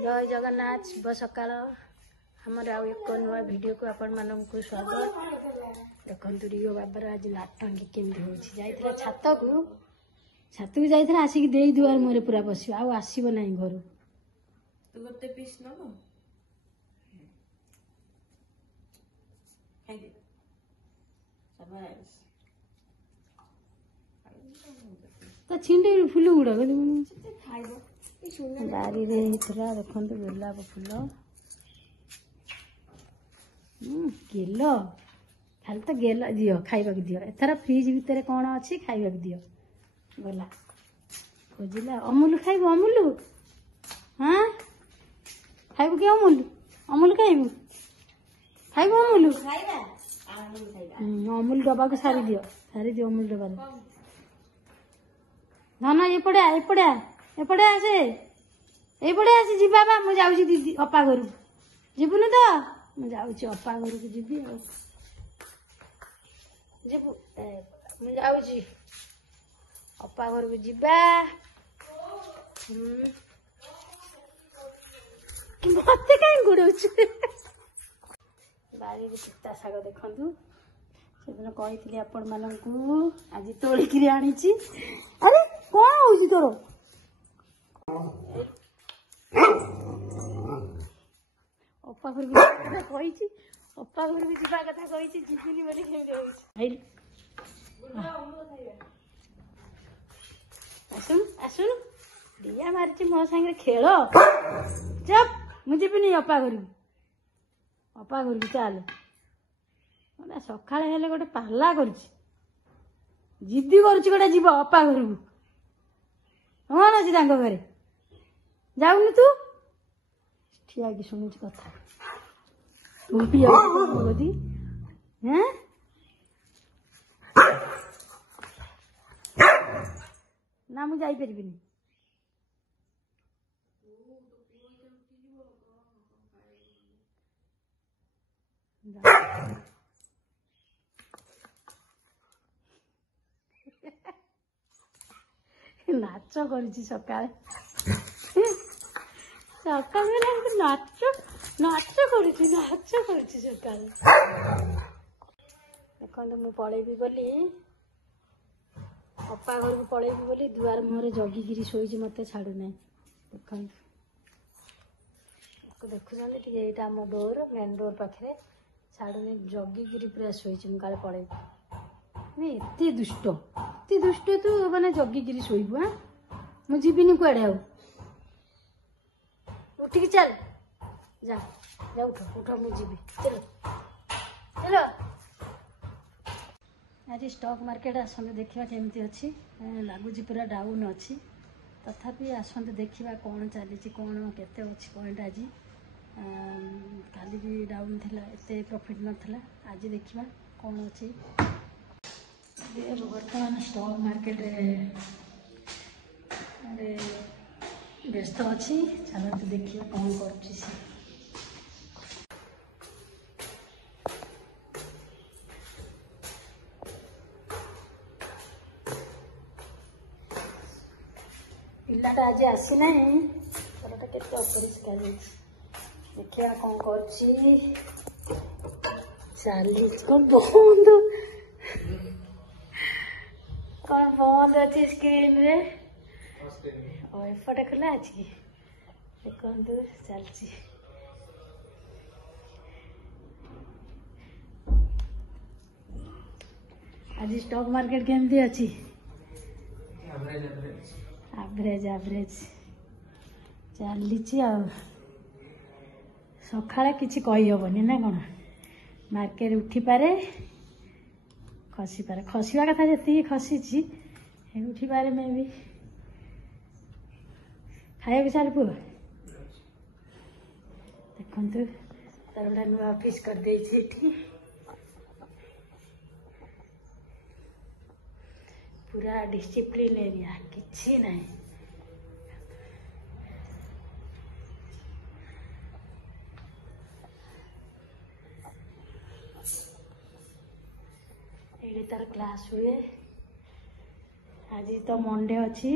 जय जगन्नाथ शुभ सकाल आमर आउ एक नुआ वीडियो को आपण मानक स्वागत। देखो रियो बाबर आज लाटंगी केमती हो छात को जाइए आसिक दे दुआर मुहरे पूरा बस आसब ना घर गोटे पीस नब तो छिंडी फुल गुड़ा बारी देखो गोलाप फुल गेल खाली तो गेल दियो खाइबा दियो एथर फ्रिज भितर कौन अच्छी खाइबा दियो गला खोजिला अमूल खाइब अमूल हाँ खाइब कि अमूल अमूल खाइब खाइब अमूल अमूल डबा को सारी दियो अमूल डबा धन एपड़े आसे एपड़े आसे जी बाबा मु जाउची दीदी अपा घर जीवनु तो मु जाउची अपा घर को जीवी जीवु मु जाउची अपा घर को जीवा मत कहीं गुड़ौच बारी पिता शाग देखु से कही आपण मानू आज तोलिकी आनी अरे कौन हो तोर अपा घर कही अपा घर को जावा कथा कही जीवनी बोली आसुन आसुन दिया मारी मो सागे खेल चप मुझे अपा घर को चल सकाଳେ हेले गोटे पाला करुची जिद्दी करुची गोटे जीव अपा घर को कौन अच्छी घरे जाऊनी तू ठिया कि शुणुची कथा उल्टी गदी हैं ना मु जाई परिबिनी नाच करुची सकाळे सकाळे नाच नाच करुची सकाळे देखो मु पलैबी बोली अपा घर को पलैबी बोली दुआर मुहरे जगिकी शोची मत छाड़ू ना देखो देखुं ये आम डोर मेन डोर पाखे छाड़ूनी जगिकी पूरा शोची मुझे पलैबी एत दुष्ट तू मैंने जगिकी शोबू हाँ मुझे कड़े उठिक चल जा जा उठ मुझे चलो चलो आज स्टॉक मार्केट आसते देखा केमती अच्छी लगुच पूरा डाउन अच्छी तथापि आसते देखा कौन चली कौन केते अच्छी पॉइंट आज काली भी डाउन थिला एते प्रॉफिट नथिला आज देखा कौन अच्छी बर्तमान स्टॉक मार्केट व्यस्त अच्छी चलते देखिए कौन कर पिलाटा आज आसी ना घरटा के अपरिष्कार देखिए कौन कर चली कौन बंद कौन बंद अच्छी स्क्रीन रे एपटे खोला अच्छी देखो चलती आज स्टॉक मार्केट केमती अच्छी एवरेज एवरेज चली सकाଳେ କିଛି କହିहबनी ना कौन मार्केट उठी पारे खसी पारे खसवा कथा जी खसी उठी पारे मैं भी खाया भी सारे पु देखु तार गोटे नुआ ऑफिस कर पूरा डिसिप्लिन एरिया किछि नहीं ये तार क्लास हुए आज तो मंडे अच्छी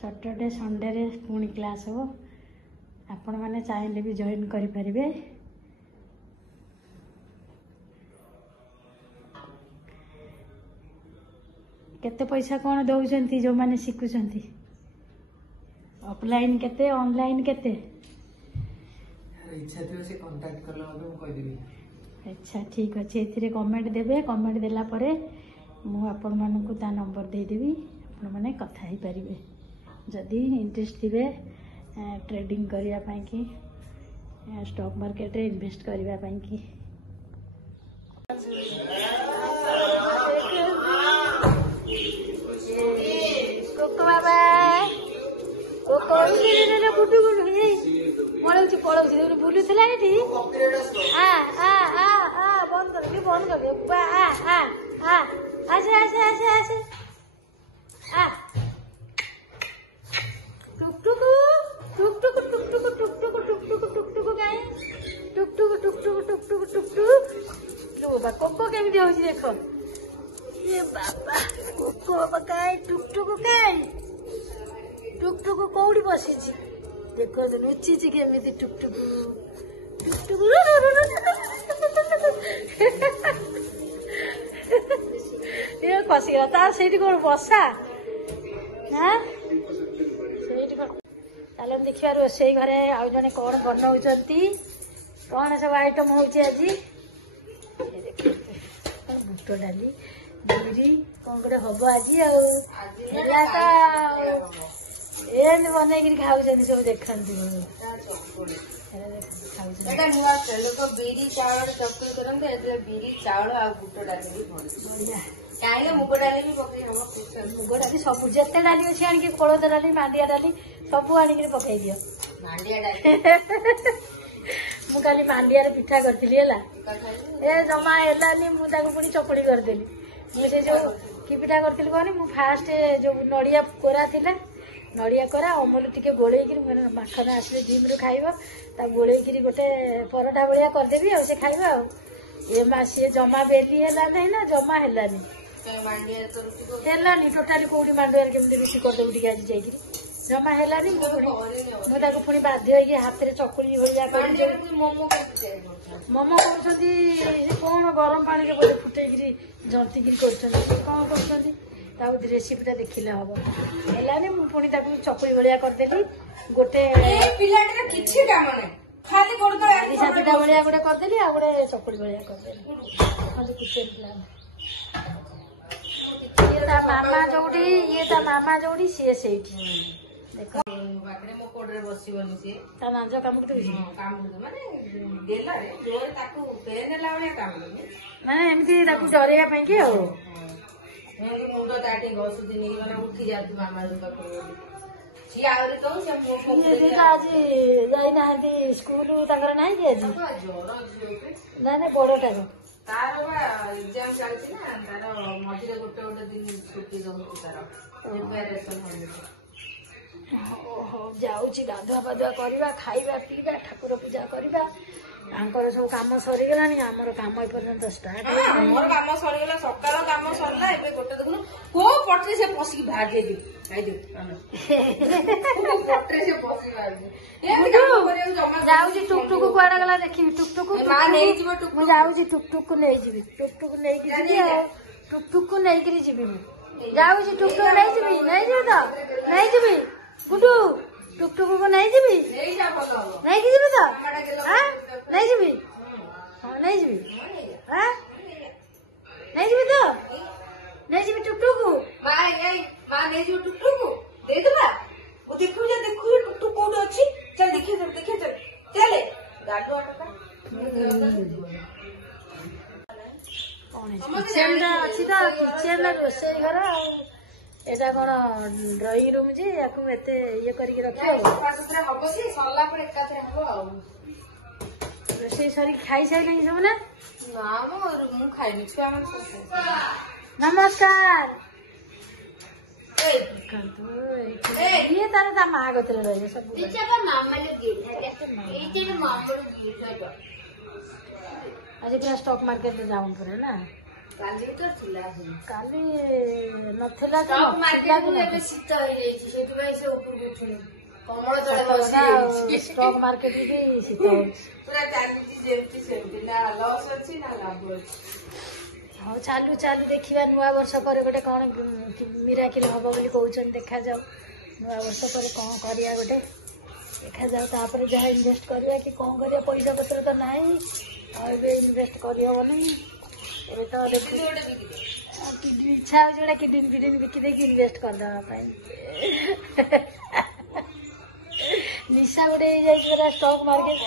सैटरडे संडे रे पुणी क्लास हो आपण मैंने चाहिए भी जॉइन करें। केते पैसा कौन दौरान जो मैंने शिखुंट ऑफलाइन केते ऑनलाइन केते इच्छा थी से कांटेक्ट करला मु कह देबी। अच्छा ठीक अच्छे ए कमेंट देवे कमेंट देला परे मु आपण मानकु ता नंबर दे देबी आपण माने कथा ही परिबे जदी इंटरेस्ट थिबे ट्रेडिंग करिया पई की स्टॉक मार्केट रे इन्वेस्ट करिया पई की। कोको बाबा कोको इने बुडू बुडू हे पळौची पळौची देखो बुलुथला एठी आ आ आ आ बंद कर आ आ आ आसे आसे आसे आसे आ टुक टुक टुक टुक टुक टुक टुक टुक टुक टुक टुक टुक गाय टुक टुक टुक टुक टुक टुक टुक टुक लो बाबा कोको केमिति होची देखो ये बाबा कोको बाबा काय टुक टुक काय टुक टुक कोडी बसिची देखो लुची केमिति टुक टुक टुक टुक ये खसीगला तार से बसा हाँ चलो देखिए रोसई घरे आउ जने कौन बनाऊँ कौन सब आइटम हो आज बुट डाली बिरी कौन गोटे हम आज बनई खाऊ सब देखा बिरी चावल चटनी करते बिरी चावल आ बुट डाली बढ़िया चाहिए मुग डाली भी पकई हम मुग डाली सब जिते डाली अच्छी आनिक कोलथ डाली मांडिया डाली सब आनिक पकई दियो मांडिया डाली मु काली मांडिया पिठा करती है ए जमा है पुणी चकुड़ी करदेली मुझे जो कि पिठा करी कहनी मु फास्ट जो नड़िया कोरा थिला नड़िया कोरा अमूल टिके गोले माखन आसले जिम रू खाइब गोले गोटे परोठा भाया करदेवी आ खाइब आ सी जमा बेली है ना जमा है टोटाली कौटी मांडुआ केमी बेसी करदेवी टे आज जाकि जमा है मुझे पुणी बाध्य हाथ में चकुड़ी भाया मोमो कर कौन गरम पानी बोले फुटेकरी जंतिकी कर कौन कर रेसीपीटा देखिले हम है पुणी चकुड़ी भाया करदेली गोटे पिठा भाया गोटे करदेली आ गोटे चकुड़ी भाया करदेली किचन प्लान ये मामा जोड़ी ये मामा जोड़ी सी से नाज माने एमती डरैया कि मुंड ताटी घसुनी उठी जाती मामा आज जाइना स्कूल ना आज ना बड़टा तार एग्जाम चलती ना तार मझे गोटे गोटे दिन छुट्टी दौर तार जाऊँगी गाधुआ पाधुआ करवा खाइबा पीवा ठाकुर पूजा करवा सब कम सरीगला आमर कम एपर्यंत स्टार्ट आमर कम सरीगला सकाल कम सरला एबे गोटे देखुन को पटरे से पसिक बाहर दे दे खाइ दे पटरे से पसिक बाहर दे जाऊँगी टुकटुक कुआड़ा गला देखी टुकटुक टुकटुक जाऊँगी टुकटुक को नहीं जीवी टुकटुक नहीं टुकटुक को नहीं जीवी जाऊँगी टुकटुक नहीं जीवी नहीं जीवी तो नहीं जीवी गुडू टुकटुक को नहीं जीवी नहीं जीवी तो नहीं जीवी हाँ नहीं जीवी हाँ नहीं जीवी तो नहीं जीवी टुकटुक मां नहीं जीवी टुकटुक दे देबा वो देखु टुकटुक कोड अछि चल देखिए चल चले गाडू आटा किचन अच्छी तो किचन रोसई घर एटा कौन ड्रॉइंग रूम जे याकू एते ये करके रखियो सफासुतरा हबो से सरला पर एकाथरे हबो आ रोसई सरी खाई साइ नहीं सब ना मु खाइबी छुआ मन नमस्कार ये तारे ता माँ गतरे रहे सब आज क्या स्टॉक मार्केट में जाऊँ पड़े ना काली तो थिला काली नथिला तो मार्केट में शीत हो जाई से ऊपर उठनी କମଳ ତଳେ ବସି ଷ୍ଟକ୍ ମାର୍କେଟ ବି ଶୀତ ହଉଛି। ପୁରା ଚାଲିଛି ଯେମିତି ସେମିତି, ନା ଲସ୍ ଅଛି ନା ଲାଭ ଅଛି। ହଉ ଚାଲୁ ଚାଲୁ ଦେଖିବା ନୂଆ ବର୍ଷ ପରେ ଗୋଟେ କଣ ମିରାକିଲ ହବ ବୋଲି କହୁଛନ୍ତି। ଦେଖାଯାଉ ନୂଆ ବର୍ଷ ପରେ କଣ କରିବା ଗୋଟେ, ଦେଖାଯାଉ। ତାପରେ ଯାହା ଇନଭେଷ୍ଟ କରିବା କି କଣ କରିବା, ପଇସା ପତ୍ର ତ ନାହିଁ ଆଉ ଏବେ ଇନଭେଷ୍ଟ କରିହବନି। ଏବେ ତ ଦେଖି ଇଚ୍ଛା ହଉଛି ଗୋଟେ କିଡନୀ ଫିଡନୀ ବିକି ଦେଇକି ଇନଭେଷ୍ଟ କରିଦେବା ପାଇଁ। ନିଶା ଗୋଟେ ହେଇଯାଇଛି ପୁରା ଷ୍ଟକ୍ ମାର୍କେଟ।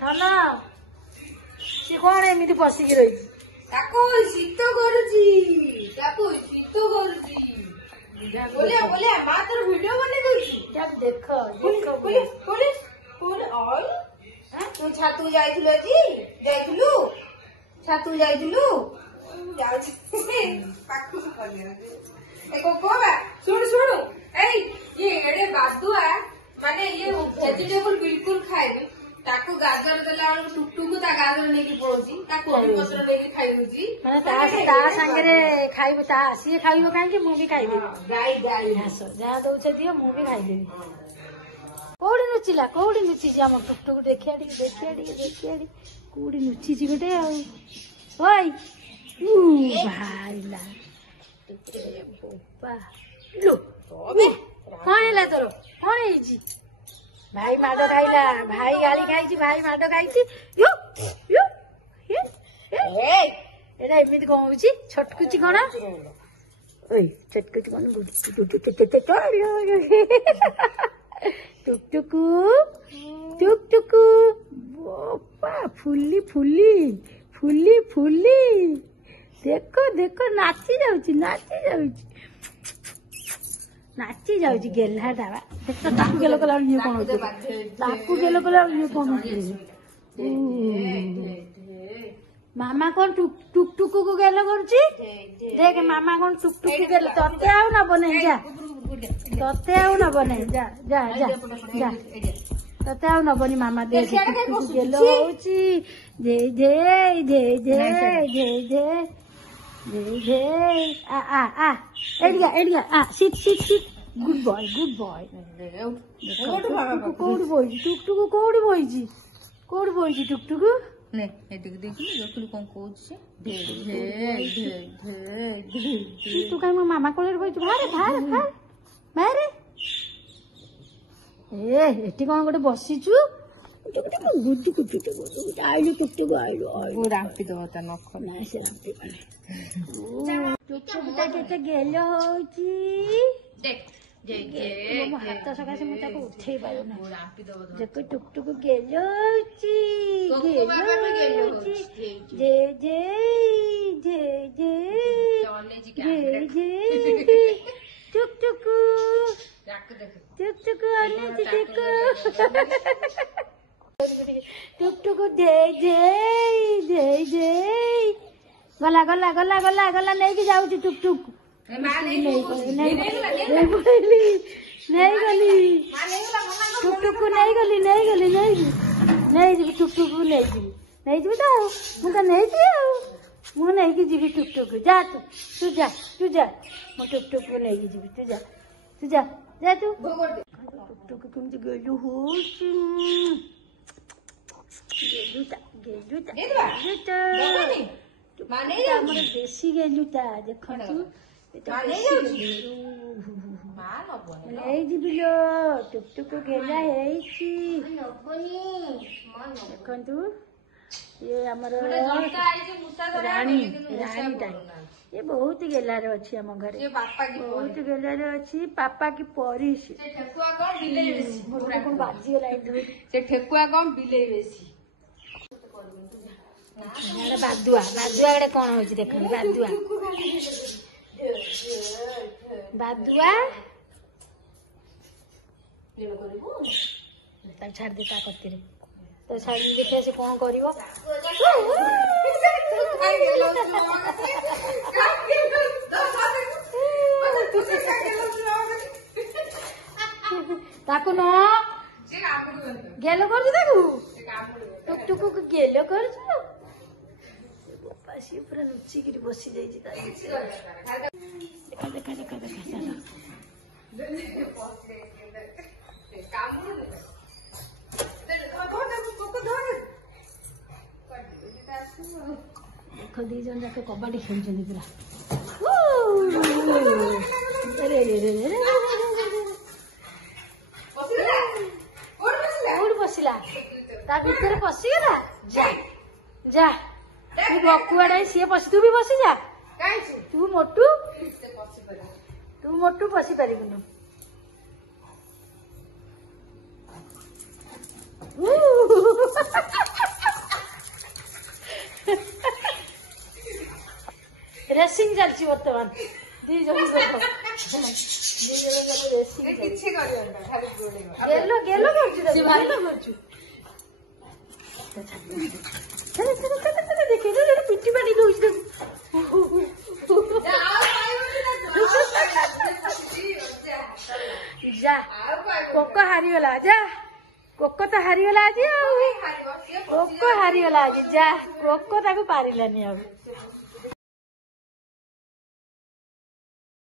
ଧନ ସିଏ କଣ ଏମିତି ପଶିକି ରହିଛି? ତାକୁ ଶୀତ କରୁଛି, ତାକୁ ଶୀତ କରୁଛି। ବୋଲିଆ ବୋଲିଆ ମା ତୋର ଭିଡିଓ ବନେଇ ଦଉଛି। ଦେଖ ତୁ ଛାତକୁ ଯାଇଥିଲୁ ଆଜି? ଯାଇଥିଲୁ ଛାତକୁ ଯାଇଥିଲୁ? ଯାଉଛି ପାଖକୁ ଶୁଣୁ ଶୁଣୁ, ଏଇ ଇଏ ଏଡେ ବାଦୁଆ, ମାନେ ଇଏ ଭେଜିଟେବୁଲ ବିଲକୁଲ ଖାଏନି। ତାକୁ ଗାଜର ଦେଲା ବେଳକୁ ଟୁକଟୁକୁ ତା ଗାଜର ନେଇକି ପଳଉଛି, ତା କୋବି ପତ୍ର ନେଇକି ଖାଇଦଉଛି। ମାନେ ତା ସାଙ୍ଗରେ ଖାଇବ, ସିଏ ଖାଇବ କାହିଁକି, ମୁଁ ବି ଖାଇଦେବି। ଗାଈ ଘାସ ଯାହା ଦଉଛ ଦିଅ, ମୁଁ ବି ଖାଇଦେବି। କୋଉଠି ନୁଚିଲା, କୋଉଠି ନୁଚିଛି ଆମ ଟୁକଟୁକୁ? ଦେଖିଆ ଟିକେ କୋଉଠି ନୁଚିଛି ଗୋଟେ ଆଉ। ଓଇ ବାହାରିଲା। କଣ ହେଲା ତୋର, କଣ ହେଇଛି? ଭାଇ ମାଡ ଖାଇଲା, ଭାଇ ଗାଳି ଖାଇଛି, ଭାଇ ମାଡ ଖାଇଛି। ଏଇଟା ଏମିତି କଣ ହଉଛି? ଛଟକୁଛି କଣ? ଛଟକୁଛି କଣ? ଟୁକଟୁକୁ ଟୁକଟୁକୁ ବାପା, ଫୁଲି ଫୁଲି ଫୁଲି ଫୁଲି, ଦେଖ ଦେଖ ନାଚି ଯାଉଛି ଗେହ୍ଲାଟା। ତାକୁ ଗେଲ କଲା ଇଏ କଣ, ତାକୁ ଗେଲ କଲା ଇଏ କଣ? ମାମା କଣ ଟୁକଟୁକୁ ଗେଲ କରୁଛି? ଦେଖ ମାମା କଣ ଟୁକଟୁକୁ ଗେଲ। ତତେ ଆଉ ନବ ନାହିଁ, ଯା ତତେ ଆଉ ନବ ନାହିଁ, ଯା ଯା ଯା ଯା, ତତେ ଆଉ ନବନି ମାମା। ଦେଖ ଟୁକଟୁକୁ ଗେଲ ହଉଛି। Good boy. କୋଉଠି ବଇଛି ଟୁକଟୁକୁ? କୋଉଠି ବଇଛି ଟୁକଟୁକୁ? ଦେଖିଲୁ କଣ କହୁଛି? ତୁ କାହିଁ ମୋ ମାମା କୋଳରେ ବଇଛୁ? ବାହାରେ। ଏଠି କଣ ଗୋଟେ ବସିଛୁ? ଆଇଲୁ ଟୁକଟୁକୁ, ଆଇଲୁ। ରାମ୍ପି ଦବ ତା ନଖ। ନାଇଁ ସେ ରାମ୍ପିବନି। ଟୁକଟୁକୁ କେତେ ଗେଲ ହଉଛି। ମୋ ହାତ ସକାଶେ ମୁଁ ତାକୁ ଉଠେଇ ପାରୁନି। ଦେଖ ଟୁକଟୁକୁ ଗେଲ ହଉଛି। ଟୁକଟୁକୁ ଅନେଇଛି, ଦେଖ ଟୁକଟୁକୁ ଗଲା ନେଇକି ଯାଉଛି ଟୁକଟୁକୁ। ଟୁକଟୁକୁ ନେଇଯିବି ଟୁକଟୁକୁ ନେଇଯିବି ତ ଆଉ। ମୁଁ ତ ନେଇଯିବି ଆଉ, ମୁଁ ନେଇକି ଯିବି ଟୁକଟୁକୁ। ଯା ତୁ ଯା ମୁଁ ଟୁକଟୁକୁ ନେଇକି ଯିବି। ତୁ ଯା ଟୁକଟୁକୁ କେମିତି ଗେଲୁ ହଉଛି। ଆମର ଦେଶୀ ଗେଲୁଟା ଦେଖନ୍ତୁ। ନେଇଯିବି ଲୋ, ଟୁକଟୁକୁ ଗେଲା ହେଇଛି। ଦେଖନ୍ତୁ ଇଏ ଆମର ରାଣୀଟା, ଏ ବହୁତ ଗେଲାରେ ଅଛି ଆମ ଘରେ, ବହୁତ ଗେଲାରେ ଅଛି। ପାପା କି ପରିସ କଣ ବାଜିଗଲା? ସେ ଠେକୁଆ କଣ ବିଲେଇ ବେଶୀ। ବାଦୁଆ ଗୋଟେ କଣ ହଉଛି ଦେଖନ୍ତୁ। ବାଦୁଆ ତାକୁ ଛାଡିଦେ ତା କତିରେ, ତାକୁ ଛାଡି ଦେଖିବା ସେ କଣ କରିବ। ତାକୁ ନ ଗେଲ କରୁଛୁ, ତାକୁ ଟୁକଟୁକୁ ଗେଲ କରୁଛୁ। ସିଏ ପୁରା ଲୁଚିକିରି ବସି ଯାଇଛି। ଦେଖା देख दी जन जाके कबाडी खेलुଛନ୍ତି पूरा रे रे रे रे कोड बसिला ता भीतर पसिगला जा जा तू बकुआडा सी पसी तू भी बसी जा तू मोटू पसी पारिबुनु रेसिंग चलती बर्तमान दी जन गेलो गेलो करछु चले चले चले चले देखे पिट्टी बाटी दउछ जा कोको हारीगला जा कोको तो हारीगला आज कोको हारीगला आज जा कोको ताको पारिलानी अब